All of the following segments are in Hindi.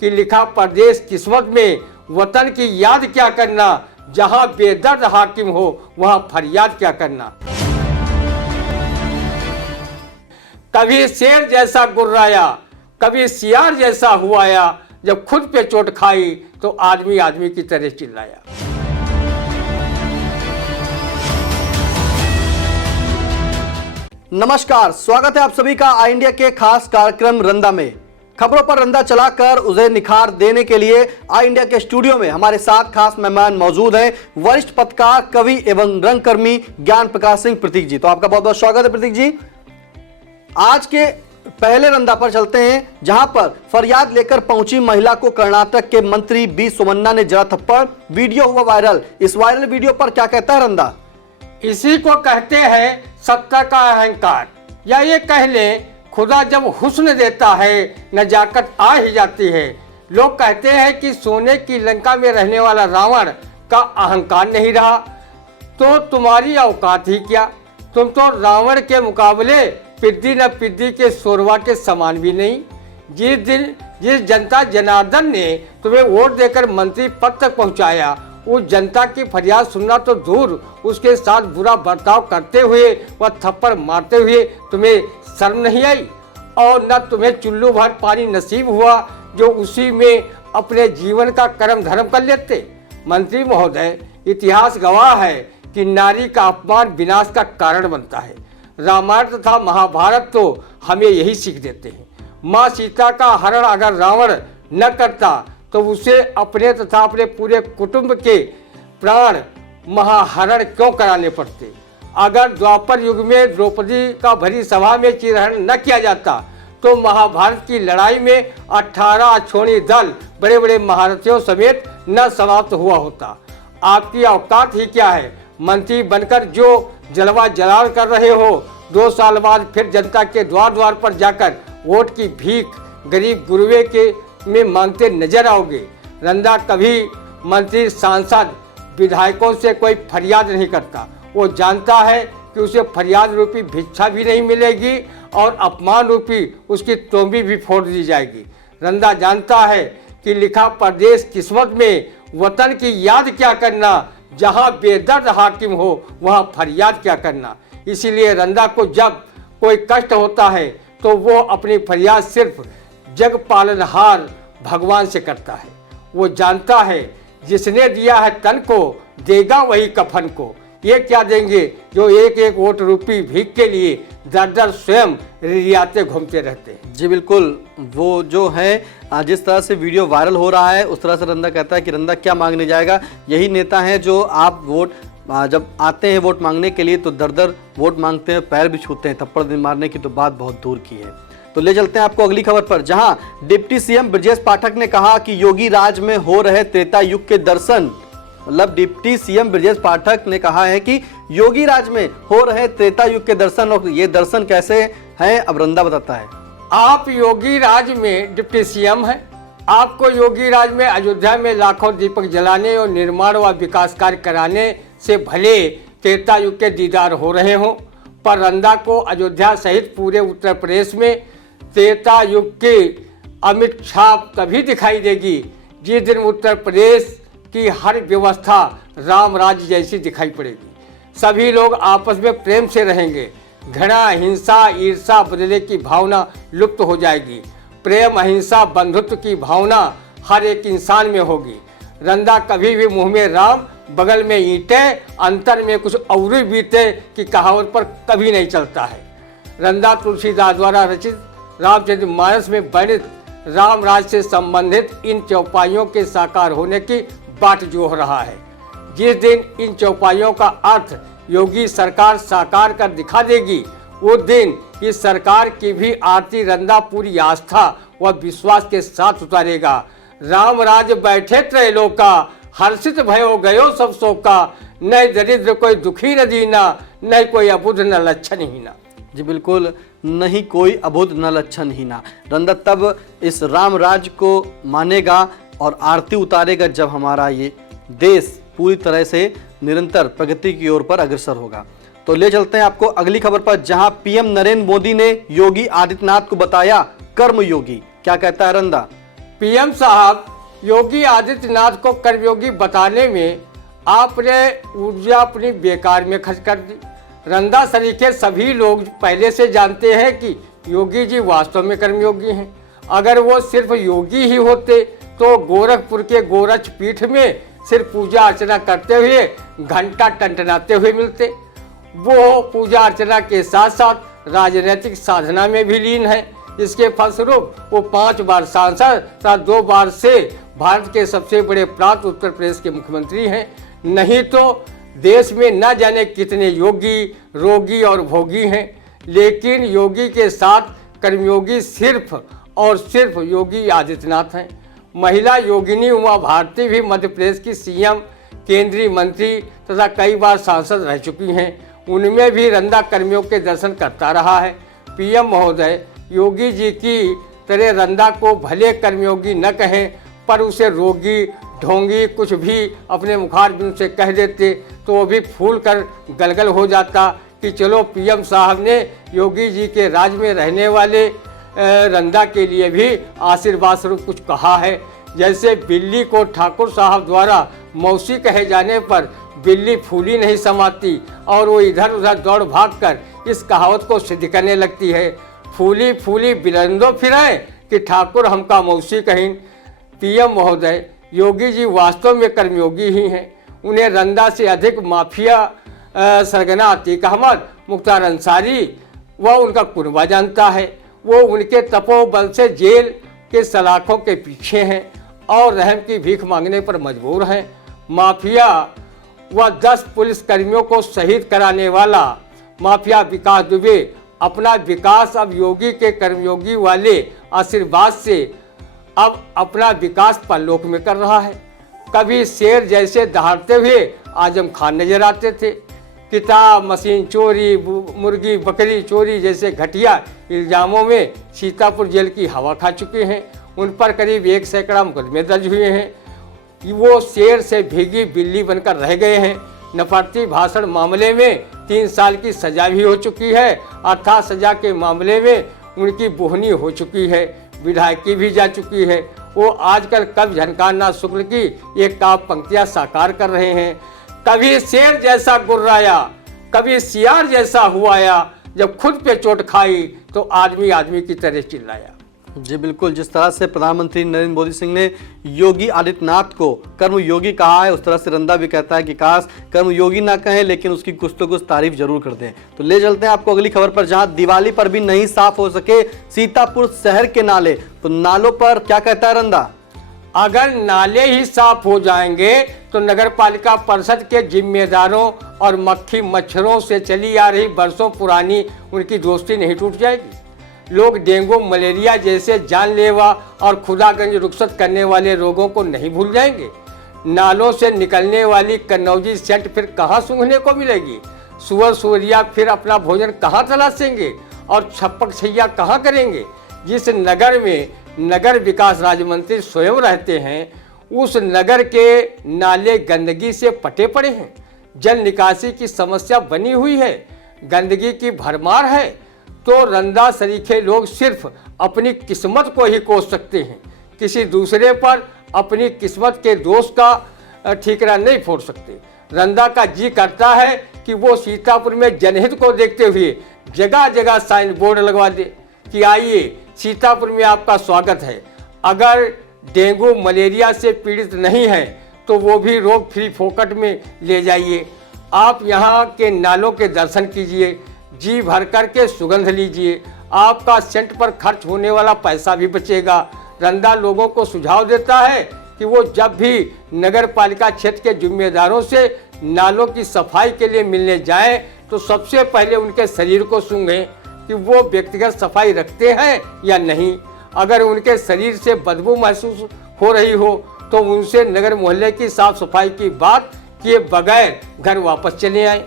कि लिखा परदेश किस्मत में, वतन की याद क्या करना, जहां बेदर्द हाकिम हो वहां फरियाद क्या करना। कभी शेर जैसा गुर्राया, कभी सियार जैसा हुआया, जब खुद पे चोट खाई तो आदमी आदमी की तरह चिल्लाया। नमस्कार, स्वागत है आप सभी का आई इंडिया के खास कार्यक्रम रंदा में। खबरों पर रंदा चलाकर उसे निखार देने के लिए आई इंडिया के स्टूडियो में हमारे साथ खास मेहमान मौजूद हैं, वरिष्ठ पत्रकार, कवि एवं रंगकर्मी ज्ञान प्रकाश सिंह प्रतीक जी। तो आपका बहुत बहुत स्वागत है प्रतीक जी। आज के पहले रंदा पर चलते हैं, जहां पर फरियाद लेकर पहुंची महिला को कर्नाटक के मंत्री बी सोमन्ना ने जड़ा थप्पड़। वीडियो हुआ वायरल। इस वायरल वीडियो पर क्या कहता है रंदा? इसी को कहते हैं सत्ता का अहंकार, या ये कह ले खुदा जब हुस्न देता है नजाकत आ ही जाती है। लोग कहते हैं कि सोने की लंका में रहने वाला रावण का अहंकार नहीं रहा, तो तुम्हारी औकात ही क्या। तुम तो रावण के मुकाबले पिद्दी न पिद्दी के शोरवा के समान भी नहीं। जिस जनता जनार्दन ने तुम्हें वोट देकर मंत्री पद तक पहुंचाया, उस जनता की फरियाद सुनना तो दूर, उसके साथ बुरा बर्ताव करते हुए व थप्पड़ मारते हुए तुम्हें शर्म नहीं आई, और न तुम्हें चुल्लू भर पानी नसीब हुआ जो उसी में अपने जीवन का कर्म धर्म कर लेते। मंत्री महोदय, इतिहास गवाह है कि नारी का अपमान विनाश का कारण बनता है। रामायण तथा महाभारत तो हमें यही सीख देते हैं। माँ सीता का हरण अगर रावण न करता तो उसे अपने तथा अपने पूरे कुटुंब के प्राण महाहरण क्यों कराने पड़ते। अगर द्वापर युग में द्रौपदी का भरी सभा में चिरहरण न किया जाता तो महाभारत की लड़ाई में 18 अक्षौणी दल बड़े बड़े महारथियों समेत न समाप्त हुआ होता। आपकी औकात ही क्या है? मंत्री बनकर जो जलवा जलाल कर रहे हो, 2 साल बाद फिर जनता के द्वार द्वार पर जाकर वोट की भीख गरीब गुरुवे के में मांगते नजर आओगे। रंदा कभी मंत्री, सांसद, विधायकों से कोई फरियाद नहीं करता। वो जानता है कि उसे फरियाद रूपी भिक्षा भी नहीं मिलेगी और अपमान रूपी उसकी तोंबी भी फोड़ दी जाएगी। रंदा जानता है कि लिखा परदेश किस्मत में, वतन की याद क्या करना, जहां बेदर्द हाकिम हो वहां फरियाद क्या करना। इसीलिए रंदा को जब कोई कष्ट होता है तो वो अपनी फरियाद सिर्फ जग पालनहार भगवान से करता है। वो जानता है जिसने दिया है तन को, देगा वही कफन को। ये क्या देंगे जो एक एक वोट रूपी भीख के लिए दर दर स्वयं रियाते घूमते रहते हैं। जी बिल्कुल, वो जो है जिस तरह से वीडियो वायरल हो रहा है उस तरह से रंदा कहता है कि रंदा क्या मांगने जाएगा। यही नेता हैं जो आप वोट जब आते हैं वोट मांगने के लिए तो दर दर वोट मांगते हैं, पैर भी छूते हैं। थप्पड़ मारने की तो बात बहुत दूर की है। तो ले चलते हैं आपको अगली खबर पर, जहां डिप्टी सीएम ब्रजेश पाठक ने कहा कि योगी राज में हो रहे त्रेता युग के दर्शन। मतलब डिप्टी सीएम ब्रजेश पाठक ने कहा है कि योगी राज में हो रहे त्रेता युग के दर्शन, और ये दर्शन कैसे हैं अब रंदा बताता है। आप योगी राज में डिप्टी सीएम हैं। आपको योगी राज में अयोध्या में लाखों दीपक जलाने और निर्माण व विकास कार्य कराने से भले त्रेता युग के दीदार हो रहे हों, पर रंदा को अयोध्या सहित पूरे उत्तर प्रदेश में त्रेता युग की अमिट छाप तभी दिखाई देगी जिस दिन उत्तर प्रदेश की हर व्यवस्था राम राज्य जैसी दिखाई पड़ेगी। सभी लोग आपस में प्रेम से रहेंगे। घृणा, हिंसा, ईर्षा, बदले की भावना लुप्त हो जाएगी। प्रेम, अहिंसा, बंधुत्व की भावना हर एक इंसान में होगी। रंदा कभी भी मुंह में राम, बगल में ईंटें, अंतर में कुछ और बीते की कहावत पर कभी नहीं चलता है। रंदा तुलसीदास द्वारा रचित रामचरितमानस में वर्णित राम राज से संबंधित इन चौपाइयों के साकार होने की बाट जोह रहा है। जिस दिन इन चौपाइयों का अर्थ योगी सरकार साकार कर दिखा देगी, वो दिन इस सरकार की भी आरती रंदा पूरी आस्था व विश्वास के साथ उतारेगा। राम राज बैठे त्रैलोका, हर्षित भयो गयो सब शोका। न दरिद्र कोई दुखी न दीना, न कोई अबुध न लक्षण हीना। जी बिल्कुल, नहीं कोई अबुध न लक्षण हीना। रंदा तब इस राम राज को मानेगा और आरती उतारेगा जब हमारा ये देश पूरी तरह से निरंतर प्रगति की ओर पर अग्रसर होगा। तो ले चलते हैं आपको अगली खबर पर, जहां पीएम नरेंद्र मोदी ने योगी आदित्यनाथ को बताया कर्म योगी। क्या कहता है रंदा? पीएम साहब, योगी आदित्यनाथ को कर्मयोगी बताने में आपने ऊर्जा अपनी बेकार में खर्च कर दी। रंदा सरीखे सभी लोग पहले से जानते हैं कि योगी जी वास्तव में कर्मयोगी हैं। अगर वो सिर्फ योगी ही होते तो गोरखपुर के गोरक्ष पीठ में सिर्फ पूजा अर्चना करते हुए घंटा टंटनाते हुए मिलते। वो पूजा अर्चना के साथ साथ राजनीतिक साधना में भी लीन है। इसके फलस्वरूप वो 5 बार सांसद तथा 2 बार से भारत के सबसे बड़े प्रांत उत्तर प्रदेश के मुख्यमंत्री हैं। नहीं तो देश में न जाने कितने योगी, रोगी और भोगी हैं, लेकिन योगी के साथ कर्मयोगी सिर्फ और सिर्फ योगी आदित्यनाथ हैं। महिला योगिनी उमा भारती भी मध्य प्रदेश की सीएम, केंद्रीय मंत्री तथा कई बार सांसद रह चुकी हैं। उनमें भी रंदा कर्मियों के दर्शन करता रहा है। पीएम महोदय, योगी जी की तरह रंदा को भले कर्मयोगी न कहें, पर उसे रोगी, ढोंगी कुछ भी अपने मुखारबिंद से कह देते तो वो भी फूल कर गलगल हो जाता कि चलो पीएम साहब ने योगी जी के राज में रहने वाले रंदा के लिए भी आशीर्वाद स्वरूप कुछ कहा है। जैसे बिल्ली को ठाकुर साहब द्वारा मौसी कहे जाने पर बिल्ली फूली नहीं समाती और वो इधर उधर दौड़ भाग कर इस कहावत को सिद्ध करने लगती है, फूली फूली बिलंदो फिरे कि ठाकुर हमका मौसी कहीं। पीएम महोदय, योगी जी वास्तव में कर्मयोगी ही हैं। उन्हें रंदा से अधिक माफिया सरगना अतीक अहमद, मुख्तार अंसारी व उनका कुनबा जानता है। वो उनके तपोबल से जेल के सलाखों के पीछे हैं और रहम की भीख मांगने पर मजबूर हैं। माफिया व 10 पुलिस कर्मियों को शहीद कराने वाला माफिया विकास दुबे अपना विकास अब योगी के कर्मयोगी वाले आशीर्वाद से अब अपना विकास परलोक में कर रहा है। कभी शेर जैसे दहाड़ते हुए आजम खान नजर आते थे। किताब, मशीन चोरी, मुर्गी बकरी चोरी जैसे घटिया इल्जामों में सीतापुर जेल की हवा खा चुके हैं। उन पर करीब 1 सैकड़ा मुकदमे दर्ज हुए हैं। वो शेर से भीगी बिल्ली बनकर रह गए हैं। नफरती भाषण मामले में 3 साल की सजा भी हो चुकी है। अर्थात सजा के मामले में उनकी बोहनी हो चुकी है, विधायकी भी जा चुकी है। वो आजकल कब झनकारनाथ शुक्ल की एक काव्य पंक्तियां साकार कर रहे हैं। कभी शेर जैसा गुर्राया, कभी सियार जैसा हुआया, जब खुद पे चोट खाई तो आदमी आदमी की तरह चिल्लाया। जी बिल्कुल, जिस तरह से प्रधानमंत्री नरेंद्र मोदी सिंह ने योगी आदित्यनाथ को कर्मयोगी कहा है, उस तरह से रंदा भी कहता है कि काश कर्मयोगी ना कहें लेकिन उसकी कुछ तो कुछ तारीफ जरूर कर दें। तो ले चलते हैं आपको अगली खबर पर, जहां दिवाली पर भी नहीं साफ हो सके सीतापुर शहर के नाले। तो नालों पर क्या कहता है रंदा? अगर नाले ही साफ हो जाएंगे तो नगर पालिका परिषद के जिम्मेदारों और मक्खी मच्छरों से चली आ रही बरसों पुरानी उनकी दोस्ती नहीं टूट जाएगी। लोग डेंगू, मलेरिया जैसे जानलेवा और खुदागंज रुखसत करने वाले रोगों को नहीं भूल जाएंगे। नालों से निकलने वाली कन्नौजी सेंट फिर कहाँ सूंघने को मिलेगी? सुअर सुअरिया फिर अपना भोजन कहाँ तलाशेंगे और छप्पक छैया कहाँ करेंगे? जिस नगर में नगर विकास राज्य मंत्री स्वयं रहते हैं, उस नगर के नाले गंदगी से पटे पड़े हैं। जल निकासी की समस्या बनी हुई है, गंदगी की भरमार है। तो रंदा सरीखे लोग सिर्फ अपनी किस्मत को ही कोस सकते हैं, किसी दूसरे पर अपनी किस्मत के दोष का ठीकरा नहीं फोड़ सकते। रंदा का जी करता है कि वो सीतापुर में जनहित को देखते हुए जगह जगह साइन बोर्ड लगवा दे कि आइए सीतापुर में आपका स्वागत है। अगर डेंगू मलेरिया से पीड़ित नहीं है तो वो भी रोग फ्री फोकट में ले जाइए। आप यहाँ के नालों के दर्शन कीजिए, जी भर कर के सुगंध लीजिए, आपका सेंट पर खर्च होने वाला पैसा भी बचेगा। रंदा लोगों को सुझाव देता है कि वो जब भी नगर पालिका क्षेत्र के जिम्मेदारों से नालों की सफाई के लिए मिलने जाएं तो सबसे पहले उनके शरीर को सूंघें कि वो व्यक्तिगत सफाई रखते हैं या नहीं। अगर उनके शरीर से बदबू महसूस हो रही हो तो उनसे नगर मोहल्ले की साफ सफाई की बात किए बगैर घर वापस चले आएं।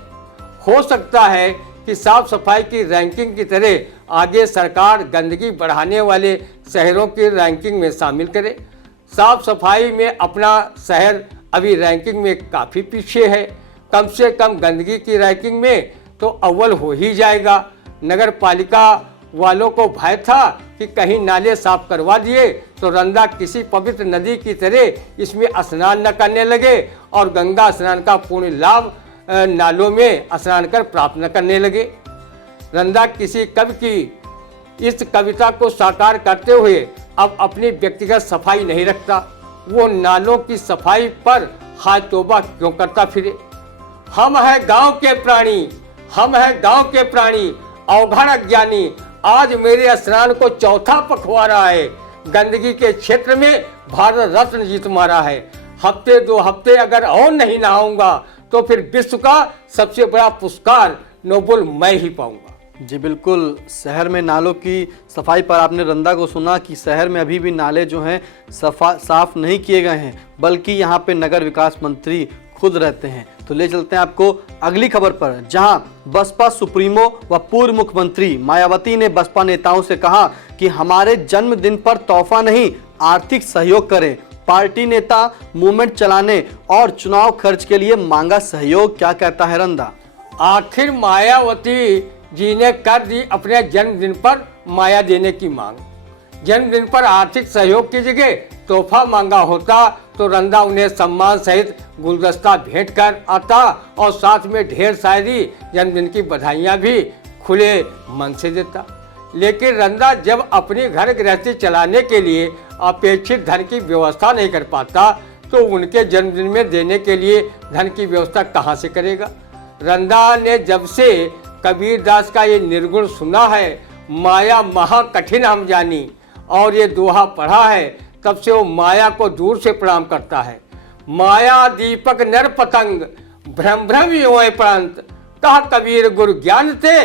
हो सकता है कि साफ सफाई की रैंकिंग की तरह आगे सरकार गंदगी बढ़ाने वाले शहरों की रैंकिंग में शामिल करे। साफ सफाई में अपना शहर अभी रैंकिंग में काफ़ी पीछे है, कम से कम गंदगी की रैंकिंग में तो अव्वल हो ही जाएगा। नगर पालिका वालों को भय था कि कहीं नाले साफ करवा दिए तो रंदा किसी पवित्र नदी की तरह इसमें स्नान न करने लगे और गंगा स्नान का पूर्ण लाभ नालों में स्नान कर प्राप्त न करने लगे। रंदा किसी कवि की इस कविता को साकार करते हुए अब अपनी व्यक्तिगत सफाई नहीं रखता, वो नालों की सफाई पर हाथ तौबा क्यों करता फिरे। हम हैं गांव के प्राणी, हम हैं गांव के प्राणी, अवघड़ अज्ञानी आज मेरे स्नान को चौथा पखवाड़ा है। गंदगी के क्षेत्र में भारत रत्न जीत मारा है। हफ्ते 2 हफ्ते अगर और नहीं नहाऊंगा तो फिर विश्व का सबसे बड़ा पुरस्कार नोबेल मैं ही पाऊंगा। जी बिल्कुल, शहर में नालों की सफाई पर आपने रंदा को सुना कि शहर में अभी भी नाले जो हैं साफ नहीं किए गए हैं, बल्कि यहाँ पे नगर विकास मंत्री खुद रहते हैं। तो ले चलते हैं आपको अगली खबर पर, जहां बसपा सुप्रीमो व पूर्व मुख्यमंत्री मायावती ने बसपा नेताओं से कहा कि हमारे जन्मदिन पर तोहफा नहीं आर्थिक सहयोग करें। पार्टी नेता मूवमेंट चलाने और चुनाव खर्च के लिए मांगा सहयोग। क्या कहता है रंदा? आखिर मायावती जी ने कर दी अपने जन्मदिन पर माया देने की मांग। जन्मदिन पर आर्थिक सहयोग की जगह तोहफा मांगा होता तो रंदा उन्हें सम्मान सहित गुलदस्ता भेंट कर आता और साथ में ढेर सारी जन्मदिन की बधाइयां भी खुले मन से देता। लेकिन रंदा जब अपनी घर गृहस्थी चलाने के लिए अपेक्षित धन की व्यवस्था नहीं कर पाता तो उनके जन्मदिन में देने के लिए धन की व्यवस्था कहाँ से करेगा। रंदा ने जब से कबीर दास का ये निर्गुण सुना है, माया महा कठिन हम जानी, और ये दोहा पढ़ा है, तब से वो माया को दूर से प्रणाम करता है। माया दीपक नर पतंग भ्रम भ्रम यों प्रांत, कहा कबीर गुरु ज्ञान थे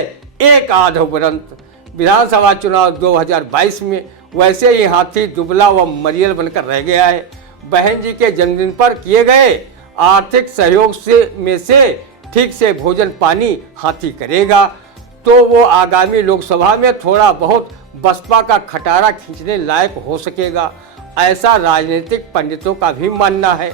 एक आधो बरंत। विधानसभा चुनाव 2022 में वैसे ही हाथी दुबला व मरियल बनकर रह गया है। बहन जी के जन्मदिन पर किए गए आर्थिक सहयोग से ठीक से भोजन पानी हाथी करेगा तो वो आगामी लोकसभा में थोड़ा बहुत बसपा का खटारा खींचने लायक हो सकेगा, ऐसा राजनीतिक पंडितों का भी मानना है।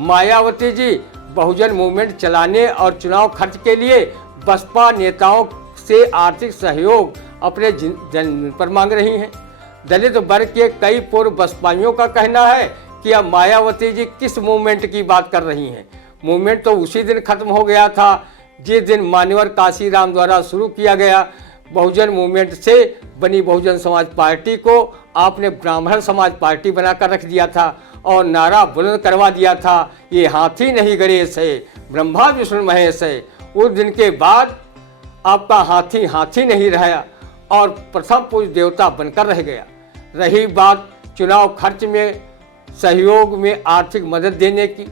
मायावती जी बहुजन मूवमेंट चलाने और चुनाव खर्च के लिए बसपा नेताओं से आर्थिक सहयोग अपने जन्मदिन पर मांग रही हैं। दलित वर्ग के कई पूर्व बसपाइयों का कहना है कि अब मायावती जी किस मूवमेंट की बात कर रही हैं। मूवमेंट तो उसी दिन खत्म हो गया था जिस दिन मान्यवर काशीराम द्वारा शुरू किया गया। बहुजन मूवमेंट से बनी बहुजन समाज पार्टी को आपने ब्राह्मण समाज पार्टी बनाकर रख दिया था और नारा बुलंद करवा दिया था, ये हाथी नहीं गणेश है, ब्रह्मा विष्णु महेश है। उस दिन के बाद आपका हाथी हाथी नहीं रहा और प्रथम पूज्य देवता बनकर रह गया। रही बात चुनाव खर्च में सहयोग में आर्थिक मदद देने की,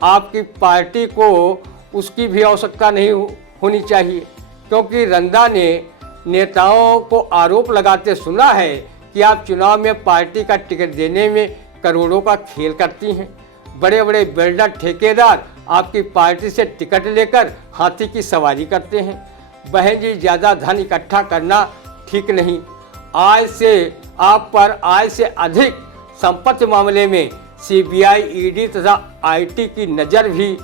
आपकी पार्टी को उसकी भी आवश्यकता नहीं होनी चाहिए, क्योंकि रंदा ने नेताओं को आरोप लगाते सुना है कि आप चुनाव में पार्टी का टिकट देने में करोड़ों का खेल करती हैं। बड़े बड़े बिल्डर ठेकेदार आपकी पार्टी से टिकट लेकर हाथी की सवारी करते हैं। बहन जी, ज़्यादा धन इकट्ठा करना ठीक नहीं। आय से आप पर आय से अधिक संपत्ति मामले में सीबीआई, ईडी तथा आईटी की नज़र भी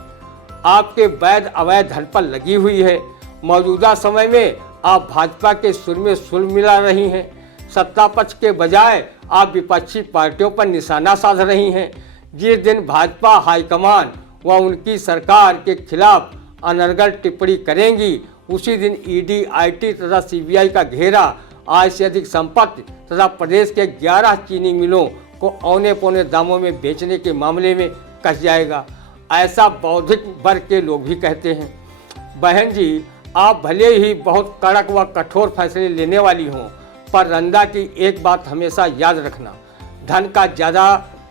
आपके वैध अवैध धन पर लगी हुई है। मौजूदा समय में आप भाजपा के सुर में सुर मिला रही हैं। सत्ता पक्ष के बजाय आप विपक्षी पार्टियों पर निशाना साध रही हैं। जिस दिन भाजपा हाईकमान व उनकी सरकार के खिलाफ अनर्गल टिप्पणी करेंगी, उसी दिन ईडी, आईटी तथा सीबीआई का घेरा आय से अधिक संपत्ति तथा प्रदेश के 11 चीनी मिलों को औने पौने दामों में बेचने के मामले में कस जाएगा, ऐसा बौद्धिक वर्ग के लोग भी कहते हैं। बहन जी, आप भले ही बहुत कड़क व कठोर फैसले लेने वाली हों, पर रंदा की एक बात हमेशा याद रखना, धन का ज़्यादा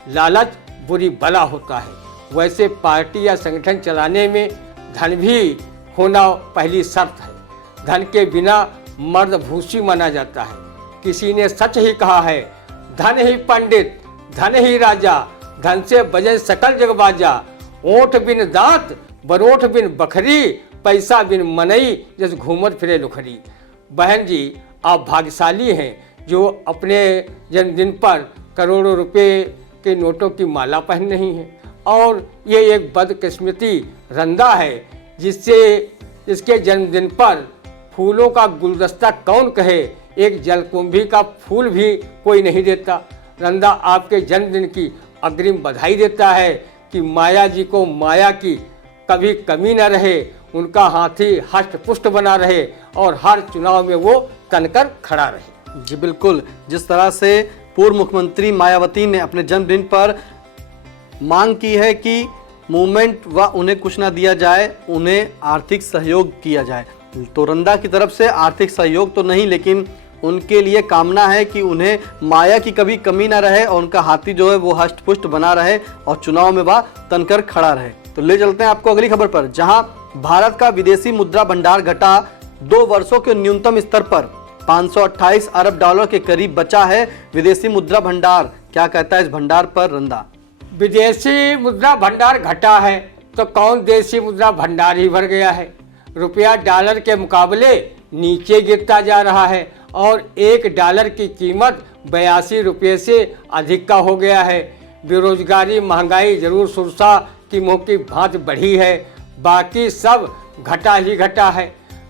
लालच बुरी बला होता है। वैसे पार्टी या संगठन चलाने में धन भी होना पहली शर्त है। धन के बिना मर्द भूसी माना जाता है। किसी ने सच ही कहा है, धन ही पंडित, धन ही राजा, धन से बजे सकल जग बाजा। ओठ बिन दांत, बरोठ बिन बखरी, पैसा बिन मनई, जैसे घूमत फिरे लुखरी। बहन जी, आप भाग्यशाली हैं जो अपने जन्मदिन पर करोड़ों रुपए के नोटों की माला पहन रही हैं, और ये एक बदकिस्मती रंदा है जिससे इसके जन्मदिन पर फूलों का गुलदस्ता कौन कहे, एक जलकुंभी का फूल भी कोई नहीं देता। रंदा आपके जन्मदिन की अग्रिम बधाई देता है कि माया जी को माया की कभी कमी न रहे, उनका हाथी हष्ट पुष्ट बना रहे और हर चुनाव में वो तनकर खड़ा रहे। जी बिल्कुल, जिस तरह से पूर्व मुख्यमंत्री मायावती ने अपने जन्मदिन पर मांग की है कि मूवमेंट व उन्हें कुछ ना दिया जाए, उन्हें आर्थिक सहयोग किया जाए, तो रंदा की तरफ से आर्थिक सहयोग तो नहीं, लेकिन उनके लिए कामना है कि उन्हें माया की कभी कमी ना रहे और उनका हाथी जो है वो हष्ट पुष्ट बना रहे और चुनाव में वह तनकर खड़ा रहे। तो ले चलते हैं आपको अगली खबर पर, जहां भारत का विदेशी मुद्रा भंडार घटा 2 वर्षों के न्यूनतम स्तर पर 528 अरब डॉलर के करीब बचा है विदेशी मुद्रा भंडार। क्या कहता है इस भंडार पर रंदा? विदेशी मुद्रा भंडार घटा है तो कौन देशी मुद्रा भंडार ही भर गया है। रुपया डॉलर के मुकाबले नीचे गिरता जा रहा है और $1 की कीमत 82 रुपये से अधिक का हो गया है। बेरोजगारी महंगाई जरूर सुरसा की मुँह की भांति बढ़ी है, बाकी सब घटा ही घटा है।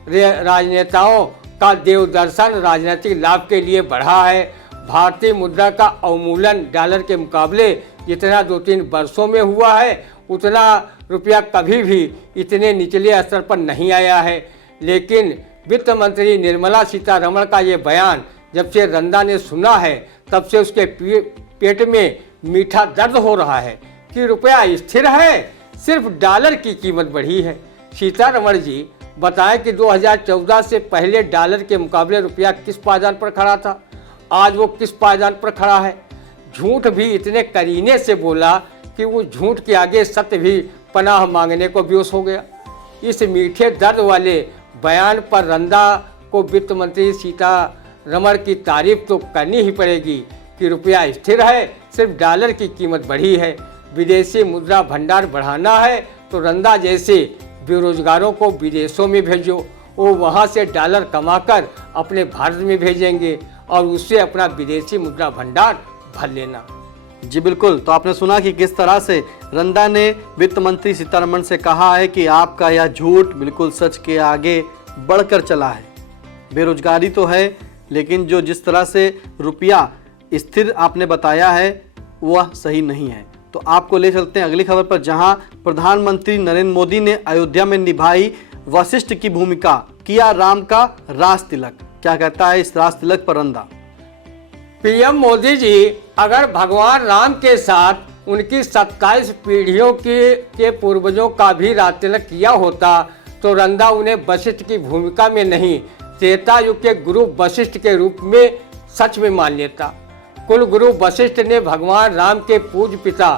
राजनेताओं का देव दर्शन राजनीतिक लाभ के लिए बढ़ा है। भारतीय मुद्रा का अवमूल्यन डॉलर के मुकाबले जितना 2-3 वर्षों में हुआ है उतना रुपया कभी भी इतने निचले स्तर पर नहीं आया है। लेकिन वित्त मंत्री निर्मला सीतारमण का ये बयान जब से रंदा ने सुना है तब से उसके पेट में मीठा दर्द हो रहा है कि रुपया स्थिर है, सिर्फ डॉलर की कीमत बढ़ी है। सीतारमण जी बताएं कि 2014 से पहले डॉलर के मुकाबले रुपया किस पायदान पर खड़ा था, आज वो किस पायदान पर खड़ा है। झूठ भी इतने करीने से बोला कि वो झूठ के आगे सत्य भी पनाह मांगने को बेहोश हो गया। इस मीठे दर्द वाले बयान पर रंदा को वित्त मंत्री सीतारमण की तारीफ तो करनी ही पड़ेगी कि रुपया स्थिर है, सिर्फ डॉलर की कीमत बढ़ी है। विदेशी मुद्रा भंडार बढ़ाना है तो रंदा जैसे बेरोजगारों को विदेशों में भेजो, वो वहाँ से डॉलर कमाकर अपने भारत में भेजेंगे और उससे अपना विदेशी मुद्रा भंडार भर लेना। जी बिल्कुल, तो आपने सुना कि किस तरह से रंदा ने वित्त मंत्री सीतारमण से कहा है कि आपका यह झूठ बिल्कुल सच के आगे बढ़कर चला है। बेरोजगारी तो है, लेकिन जो जिस तरह से रुपया स्थिर आपने बताया है वह सही नहीं है। तो आपको ले चलते हैं अगली खबर पर, जहां प्रधानमंत्री नरेंद्र मोदी ने अयोध्या में निभाई वशिष्ठ की भूमिका, किया राम का राज तिलक। क्या कहता है इस राज तिलक पर रंदा? पीएम मोदी जी अगर भगवान राम के साथ उनकी 27 पीढ़ियों के पूर्वजों का भी राज तिलक किया होता तो रंदा उन्हें वशिष्ठ की भूमिका में नहीं, त्रेता युग के गुरु वशिष्ठ के रूप में सच में मान लेता। कुल गुरु वशिष्ठ ने भगवान राम के पूज्य पिता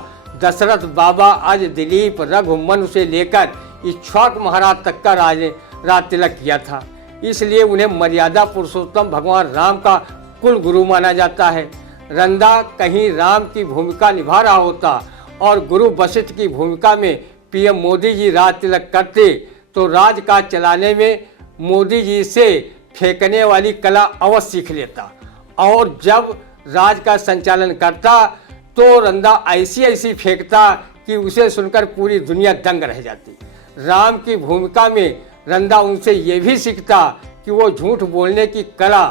दशरथ बाबा आज दिलीप रघुमन से लेकर इक्ष्वाकु महाराज तक का राज तिलक किया था, इसलिए उन्हें मर्यादा पुरुषोत्तम भगवान राम का कुल गुरु माना जाता है। रंदा कहीं राम की भूमिका निभा रहा होता और गुरु वशिष्ठ की भूमिका में पीएम मोदी जी राज तिलक करते तो राजकाज चलाने में मोदी जी से फेंकने वाली कला अवश्य सीख लेता और जब राज का संचालन करता तो रंदा ऐसी फेंकता कि उसे सुनकर पूरी दुनिया दंग रह जाती। राम की भूमिका में रंदा उनसे ये भी सीखता कि वो झूठ बोलने की कला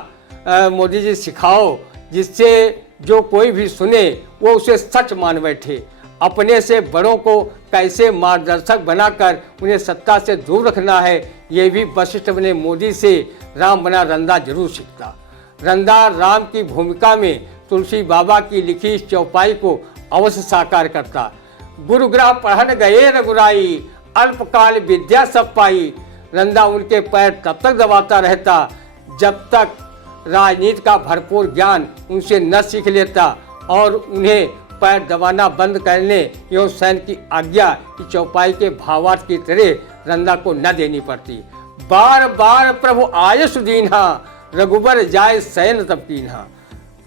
मोदी जी सिखाओ, जिससे जो कोई भी सुने वो उसे सच मान बैठे। अपने से बड़ों को कैसे मार्गदर्शक बनाकर उन्हें सत्ता से दूर रखना है, ये भी वशिष्ठ बने मोदी से राम बना रंदा जरूर सीखता। रंदा राम की भूमिका में तुलसी बाबा की लिखी इस चौपाई को अवश्य साकार करता। गुरुग्रह पढ़न गए रघुराई, अल्पकाल विद्या सब पाई। रंदा उनके पैर तब तक दबाता रहता जब तक राजनीति का भरपूर ज्ञान उनसे न सीख लेता और उन्हें पैर दबाना बंद करने एवं सैन्य की आज्ञा की चौपाई के भावार्थ की तरह रंदा को न देनी पड़ती। बार बार प्रभु आयुष दीन्हा, रघुबर जाय सैन तब कीन्हा।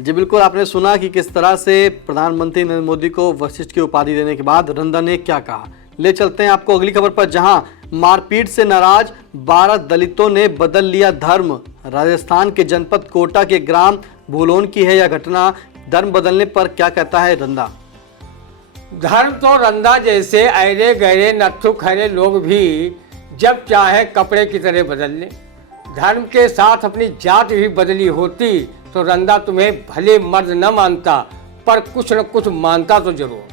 जी बिल्कुल, आपने सुना कि किस तरह से प्रधानमंत्री नरेंद्र मोदी को वशिष्ठ की उपाधि देने के बाद रंदा ने क्या कहा। ले चलते हैं आपको अगली खबर पर, जहां मारपीट से नाराज 12 दलितों ने बदल लिया धर्म। राजस्थान के जनपद कोटा के ग्राम भूलोन की है यह घटना। धर्म बदलने पर क्या कहता है रंदा? धर्म तो रंदा जैसे ऐरे गहरे नत्थु खरे लोग भी जब चाहे कपड़े की तरह बदल लें। धर्म के साथ अपनी जात भी बदली होती तो रंदा तुम्हें भले मर्द न मानता, पर कुछ न कुछ मानता तो जरूर।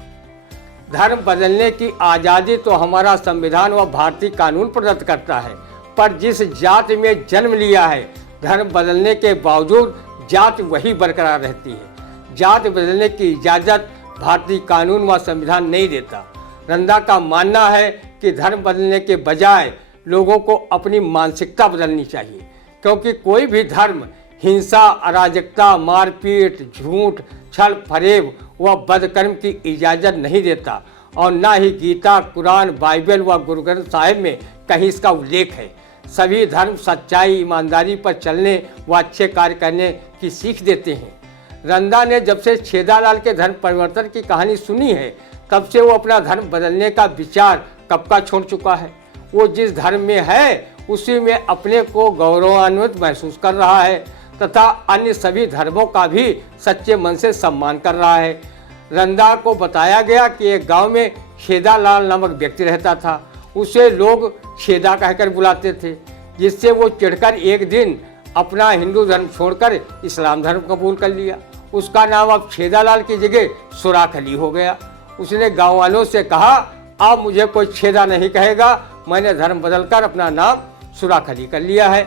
धर्म बदलने की आज़ादी तो हमारा संविधान व भारतीय कानून प्रदत्त करता है, पर जिस जाति में जन्म लिया है, धर्म बदलने के बावजूद जाति वही बरकरार रहती है। जाति बदलने की इजाज़त भारतीय कानून व संविधान नहीं देता। रंदा का मानना है कि धर्म बदलने के बजाय लोगों को अपनी मानसिकता बदलनी चाहिए, क्योंकि कोई भी धर्म हिंसा, अराजकता, मारपीट, झूठ, छल फरेब व बदकर्म की इजाज़त नहीं देता, और न ही गीता, कुरान, बाइबल व गुरु ग्रंथ साहिब में कहीं इसका उल्लेख है। सभी धर्म सच्चाई, ईमानदारी पर चलने व अच्छे कार्य करने की सीख देते हैं। रंदा ने जब से छेदालाल के धर्म परिवर्तन की कहानी सुनी है, तब से वो अपना धर्म बदलने का विचार कब का छोड़ चुका है। वो जिस धर्म में है उसी में अपने को गौरवान्वित महसूस कर रहा है तथा अन्य सभी धर्मों का भी सच्चे मन से सम्मान कर रहा है। रंदा को बताया गया कि एक गांव में छेदालाल नामक व्यक्ति रहता था। उसे लोग छेदा कहकर बुलाते थे, जिससे वो चिढ़कर एक दिन अपना हिंदू धर्म छोड़कर इस्लाम धर्म कबूल कर लिया। उसका नाम अब छेदालाल की जगह सुराख अली हो गया। उसने गाँव वालों से कहा, अब मुझे कोई छेदा नहीं कहेगा, मैंने धर्म बदलकर अपना नाम सुराख अली कर लिया है,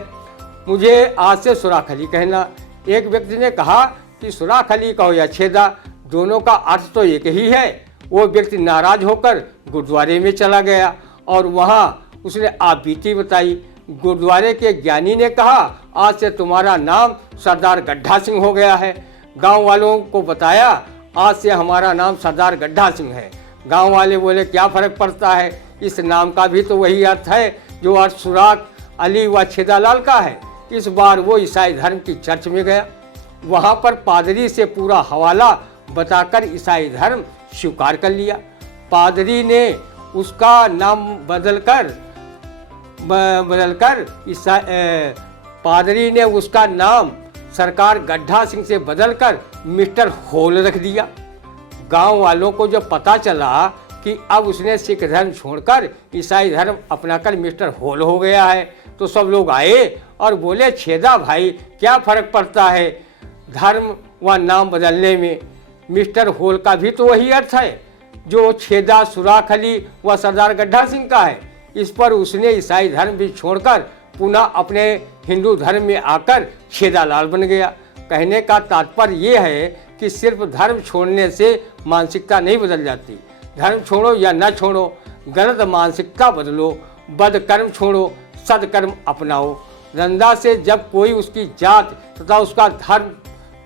मुझे आज से सुराख अली कहना। एक व्यक्ति ने कहा कि सुराख अली कहो या छेदा, दोनों का अर्थ तो एक ही है। वो व्यक्ति नाराज होकर गुरुद्वारे में चला गया और वहाँ उसने आप बीती बताई। गुरुद्वारे के ज्ञानी ने कहा, आज से तुम्हारा नाम सरदार गड्ढा सिंह हो गया है। गांव वालों को बताया, आज से हमारा नाम सरदार गड्ढा सिंह है। गांव वाले बोले, क्या फर्क पड़ता है, इस नाम का भी तो वही अर्थ है जो अर्थ सुराख अली व छेदालाल का है। इस बार वो ईसाई धर्म की चर्च में गया। वहाँ पर पादरी से पूरा हवाला बताकर ईसाई धर्म स्वीकार कर लिया। पादरी ने उसका नाम बदलकर पादरी ने उसका नाम सरकार गड्ढा सिंह से बदलकर मिस्टर होल रख दिया। गांव वालों को जब पता चला कि अब उसने सिख धर्म छोड़कर ईसाई धर्म अपनाकर मिस्टर होल हो गया है, तो सब लोग आए और बोले, छेदा भाई क्या फ़र्क पड़ता है धर्म व नाम बदलने में, मिस्टर होल का भी तो वही अर्थ है जो छेदा, सुराख अली व सरदार गड्ढा सिंह का है। इस पर उसने ईसाई धर्म भी छोड़कर पुनः अपने हिंदू धर्म में आकर छेदालाल बन गया। कहने का तात्पर्य ये है कि सिर्फ धर्म छोड़ने से मानसिकता नहीं बदल जाती। धर्म छोड़ो या न छोड़ो, गलत मानसिकता बदलो, बदकर्म छोड़ो, सदकर्म अपनाओ। रंदा से जब कोई उसकी जात तथा उसका धर्म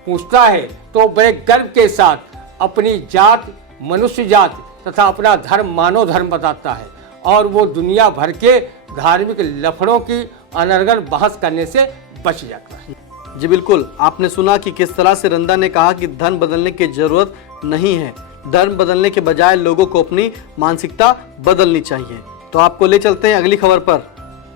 पूछता है तो बड़े गर्व के साथ अपनी जात, मनुष्य जात तथा अपना धर्म मानव धर्म बताता है, और वो दुनिया भर के धार्मिक लफड़ों की अनर्गल बहस करने से बच जाता है। जी बिल्कुल, आपने सुना कि किस तरह से रंदा ने कहा कि धर्म बदलने की जरूरत नहीं है, धर्म बदलने के बजाय लोगों को अपनी मानसिकता बदलनी चाहिए। तो आपको ले चलते हैं अगली खबर पर,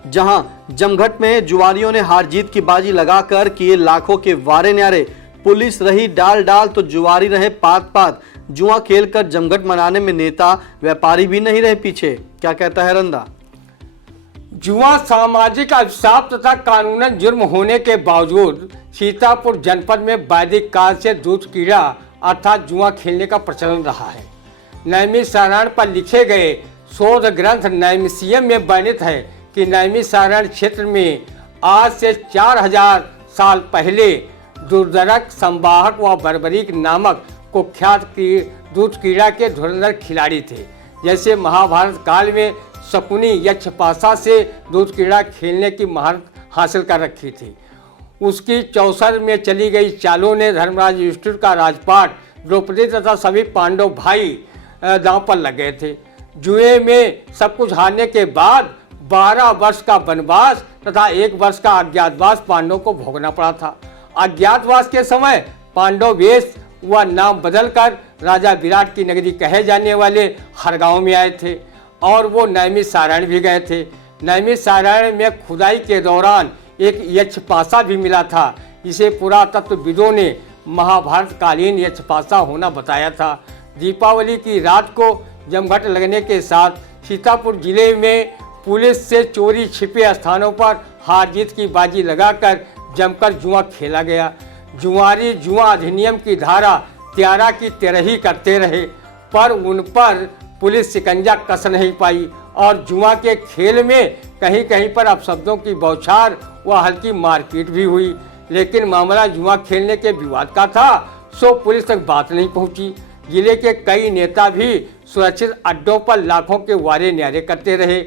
जहां जमघट में जुआरियों ने हार जीत की बाजी लगाकर किए लाखों के वारे न्यारे। पुलिस रही डाल डाल तो जुआरी रहे पात पात। जुआ खेलकर जमघट मनाने में नेता व्यापारी भी नहीं रहे पीछे। क्या कहता है रंदा? जुआ सामाजिक अभिशाप तथा कानूनन जुर्म होने के बावजूद सीतापुर जनपद में वैदिक काल से दूध कीड़ा अर्थात जुआ खेलने का प्रचलन रहा है। नैमिषारण्य पर लिखे गए शोध ग्रंथ नैमिषियम में वर्णित है कि नैमिषारण्य क्षेत्र में आज से 4000 साल पहले दुर्धरक, संवाहक व बर्बरीक नामक कुख्यात दूध कीड़ा के धुरंधर खिलाड़ी थे। जैसे महाभारत काल में शकुनी यक्षपाशा से दूध कीड़ा खेलने की महारत हासिल कर रखी थी। उसकी चौसर में चली गई चालों ने धर्मराज युधिष्ठिर का राजपाट, द्रौपदी तथा सभी पांडव भाई दांव पर लग गए थे। जुए में सब कुछ हारने के बाद 12 वर्ष का वनवास तथा 1 वर्ष का अज्ञातवास पांडवों को भोगना पड़ा था। अज्ञातवास के समय पांडव वेश व नाम बदलकर राजा विराट की नगरी कहे जाने वाले हर गांव में आए थे और वो नैमिषारण्य भी गए थे। नैमिषारण्य में खुदाई के दौरान एक यक्षपाशा भी मिला था, जिसे पुरातत्वविदों ने महाभारत कालीन यक्षपाशा होना बताया था। दीपावली की रात को जमघट लगने के साथ सीतापुर जिले में पुलिस से चोरी छिपे स्थानों पर हार जीत की बाजी लगाकर जमकर जुआ खेला गया। जुआरी जुआ अधिनियम की धारा त्यारा की तेरही करते रहे, पर उन पर पुलिस शिकंजा कस नहीं पाई और जुआ के खेल में कहीं कहीं पर अपशब्दों की बौछार व हल्की मारपीट भी हुई। लेकिन मामला जुआ खेलने के विवाद का था, सो पुलिस तक बात नहीं पहुंची। जिले के कई नेता भी सुरक्षित अड्डों पर लाखों के वारे न्यारे करते रहे।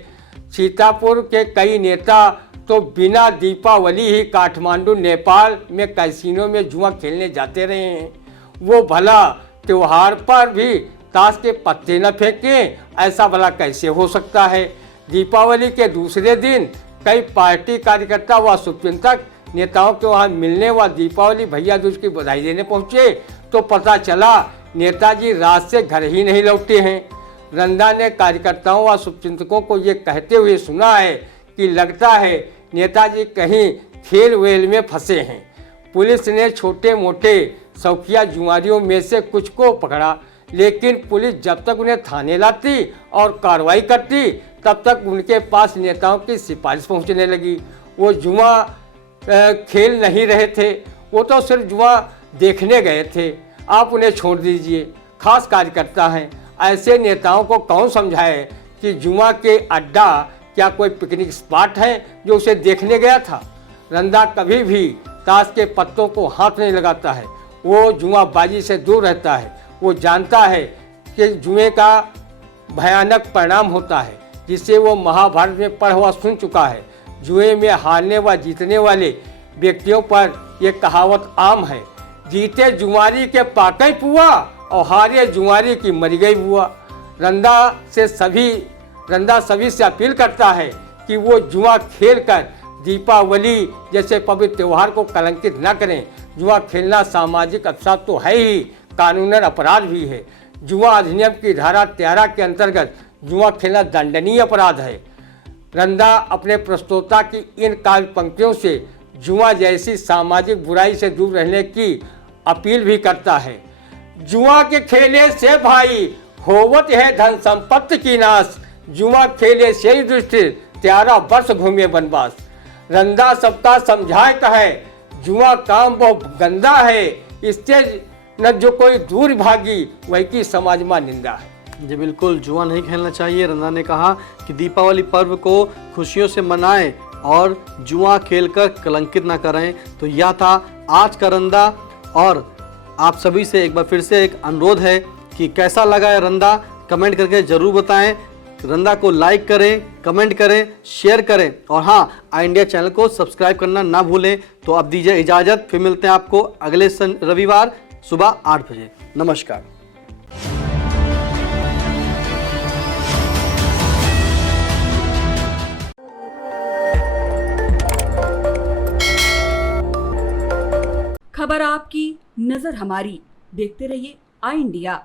सीतापुर के कई नेता तो बिना दीपावली ही काठमांडू नेपाल में कैसीनो में जुआ खेलने जाते रहे हैं। वो भला त्योहार पर भी ताश के पत्ते न फेंकें, ऐसा भला कैसे हो सकता है। दीपावली के दूसरे दिन कई पार्टी कार्यकर्ता व शुभचिंतक नेताओं के वहां मिलने व दीपावली भैया दूज की बधाई देने पहुंचे तो पता चला नेताजी रात से घर ही नहीं लौटे हैं। रंदा ने कार्यकर्ताओं व शुभचिंतकों को ये कहते हुए सुना है कि लगता है नेताजी कहीं खेल वेल में फंसे हैं। पुलिस ने छोटे मोटे शौकिया जुआरियों में से कुछ को पकड़ा, लेकिन पुलिस जब तक उन्हें थाने लाती और कार्रवाई करती तब तक उनके पास नेताओं की सिफारिश पहुंचने लगी। वो जुआ खेल नहीं रहे थे, वो तो सिर्फ जुआ देखने गए थे। आप उन्हें छोड़ दीजिए, खास कार्यकर्ता हैं। ऐसे नेताओं को कौन समझाए कि जुआ के अड्डा क्या कोई पिकनिक स्पॉट है जो उसे देखने गया था। रंदा कभी भी ताश के पत्तों को हाथ नहीं लगाता है, वो जुआबाजी से दूर रहता है। वो जानता है कि जुए का भयानक परिणाम होता है, जिसे वो महाभारत में पढ़ हुआ सुन चुका है। जुए में हारने व जीतने वाले व्यक्तियों पर यह कहावत आम है, जीते जुआरी के पाकई पुआ और हारे जुआरी की मर गई बुआ। रंदा सभी से अपील करता है कि वो जुआ खेलकर दीपावली जैसे पवित्र त्यौहार को कलंकित न करें। जुआ खेलना सामाजिक अपराध तो है ही, कानूनन अपराध भी है। जुआ अधिनियम की धारा 13 के अंतर्गत जुआ खेलना दंडनीय अपराध है। रंदा अपने प्रस्तोता की इन काव्य पंक्तियों से जुआ जैसी सामाजिक बुराई से दूर रहने की अपील भी करता है। जुआ के खेले से भाई होवत है धन संपत्ति की नाश, जुआ खेले से ही दृष्टि 13 वर्ष घूमे वनवास। रंदा सबका समझाए कहे जुआ काम वो गंदा है, इससे न जो कोई दूर भागी वही की समाज में निंदा है। जी बिल्कुल, जुआ नहीं खेलना चाहिए। रंदा ने कहा कि दीपावली पर्व को खुशियों से मनाएं और जुआ खेलकर कलंकित ना करें। तो यह था आज का रंदा, और आप सभी से एक बार फिर से एक अनुरोध है कि कैसा लगा है रंदा, कमेंट करके ज़रूर बताएं। रंदा को लाइक करें, कमेंट करें, शेयर करें और हाँ, आई इंडिया चैनल को सब्सक्राइब करना ना भूलें। तो अब दीजिए इजाज़त, फिर मिलते हैं आपको अगले रविवार सुबह 8 बजे। नमस्कार। खबर आपकी, नजर हमारी। देखते रहिए आई इंडिया।